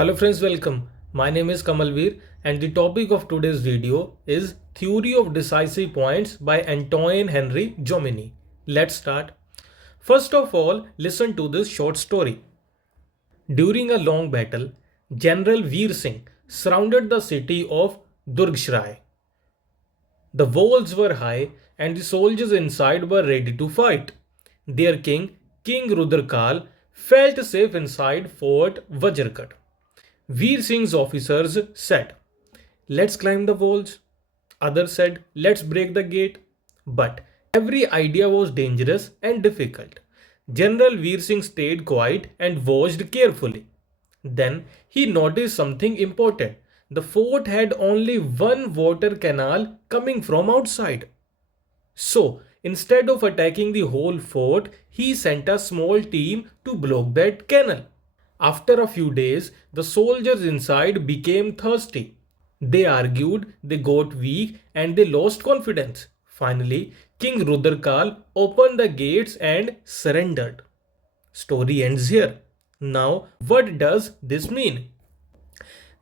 Hello friends, welcome. My name is Kamalveer and the topic of today's video is Theory of Decisive Points by Antoine Henri Jomini. Let's start. First of all, listen to this short story. During a long battle, General Veer Singh surrounded the city of Durgshrai. The walls were high and the soldiers inside were ready to fight. Their king, King Rudrakal, felt safe inside Fort Vajrakat. Veer Singh's officers said, "Let's climb the walls." Others said, "Let's break the gate." But every idea was dangerous and difficult. General Veer Singh stayed quiet and watched carefully. Then he noticed something important. The fort had only one water canal coming from outside. So, instead of attacking the whole fort, he sent a small team to block that canal. After a few days, the soldiers inside became thirsty. They argued, they got weak, and they lost confidence. Finally, King Rudrakal opened the gates and surrendered. Story ends here. Now, what does this mean?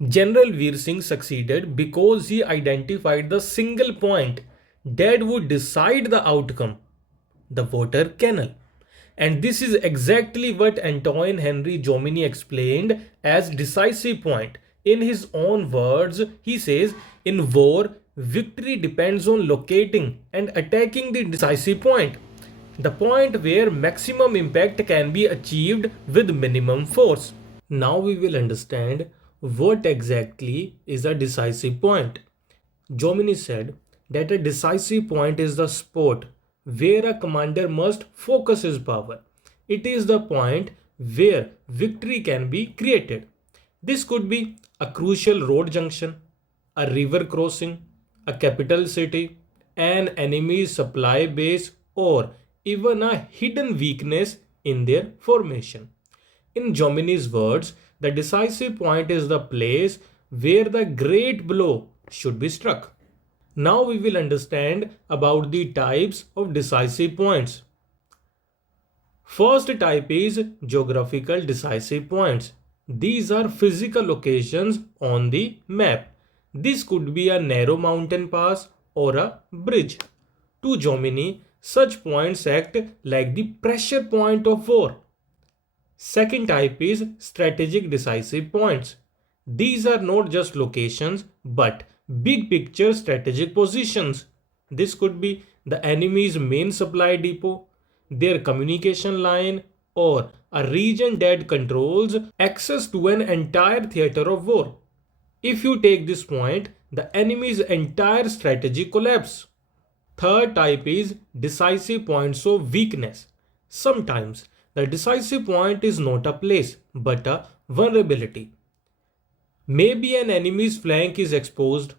General Veer Singh succeeded because he identified the single point that would decide the outcome: the water canal. And this is exactly what Antoine Henri Jomini explained as decisive point. In his own words, he says, in war, victory depends on locating and attacking the decisive point, the point where maximum impact can be achieved with minimum force. Now we will understand what exactly is a decisive point. Jomini said that a decisive point is the spot where a commander must focus his power. It is the point where victory can be created. This could be a crucial road junction, a river crossing, a capital city, an enemy's supply base, or even a hidden weakness in their formation. In Jomini's words, the decisive point is the place where the great blow should be struck. Now we will understand about the types of decisive points. First type is geographical decisive points. These are physical locations on the map. This could be a narrow mountain pass or a bridge. To Jomini, such points act like the pressure point of war. Second type is strategic decisive points. These are not just locations but big picture strategic positions. This could be the enemy's main supply depot, their communication line, or a region that controls access to an entire theater of war. If you take this point, the enemy's entire strategy collapses. Third type is decisive points of weakness. Sometimes the decisive point is not a place but a vulnerability. Maybe an enemy's flank is exposed.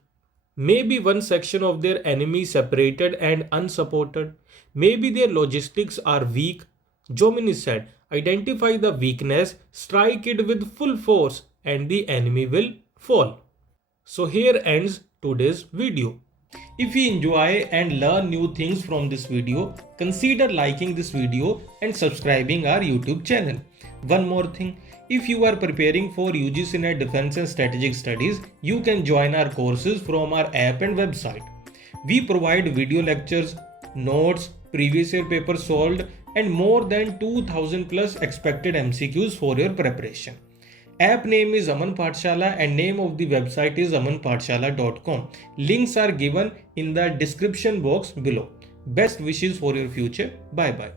Maybe one section of their enemy separated and unsupported. Maybe their logistics are weak. Jomini said, identify the weakness, strike it with full force, and the enemy will fall. So here ends today's video. If you enjoy and learn new things from this video, consider liking this video and subscribing our YouTube channel. One more thing, if you are preparing for UGC Net Defense and Strategic Studies, you can join our courses from our app and website. We provide video lectures, notes, previous year papers solved, and more than 2000 plus expected MCQs for your preparation. App name is Aman Pathshala and name of the website is amanpathshala.com. Links are given in the description box below. Best wishes for your future. Bye bye.